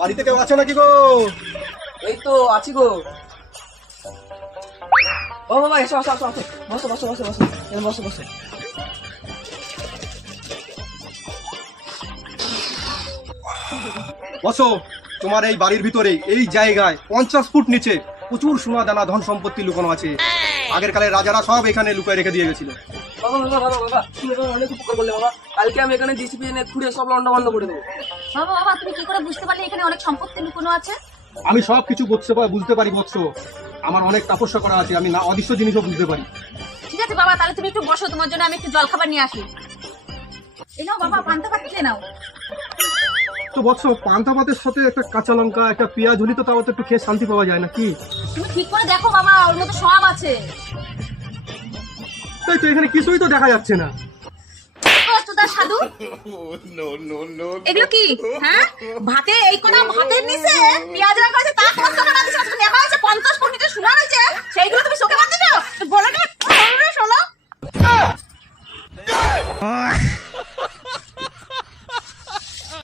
বাড়িতে কেউ আছে নাকি গো? এই তো আছি গো। ও বাবা এসো আসো আসো আসো, বসো বসো বসো বসো, বসো বসো। বসো। তোমার এই বাড়ির ভিতরে এই জায়গায় 50 ফুট নিচে প্রচুর সোনা দানা ধন সম্পত্তি লুকানো আছে। আগের কালের রাজারা সব এখানে লুকিয়ে রেখে দিয়ে গেছিল। বাবা বাবা বাবা বাবা, তুমি তো অনেক উপকার করলে বাবা। কালকে আমি এখানে জিসিপি এনে খুঁড়ে সব লন্ডা বন্ধ করে দেবো। বাবা বাবা, তুমি কি করে বুঝতে পারলে এখানে অনেক সম্পত্তি লুকোনো আছে? আমি সব কিছু বুঝতে পারি বৎস। আমার অনেক তপস্যা করা আছে, আমি না অদৃশ্য জিনিসও বুঝতে পারি। ঠিক আছে বাবা, তাহলে তুমি একটু বসো, তোমার জন্য আমি একটু জল খাবার নিয়ে আসি। এই নাও বাবা, পান্তা ভাত খেয়ে নাও। তো বৎস, পান্তা ভাতের সাথে একটা কাঁচা লঙ্কা, একটা পেঁয়াজ হলি তো তাও তো একটু খেয়ে শান্তি পাওয়া যায় না কি? তুমি ঠিক করে দেখো বাবা, ওর মধ্যে সব আছে। তাই তো, এখানে কিছুই তো দেখা যাচ্ছে না। তার সাধু এগুলো কি? হ্যাঁ, ভাতে এই কোনা ভাতের নিচে পেঁয়াজ রাখা আছে, তার কষ্ট করা আছে, আজকে দেখা হয়েছে 50 ফুট নিচে সোনা রয়েছে, সেইগুলো তুমি চোখে বাঁধতে দাও? বলো না শোনো।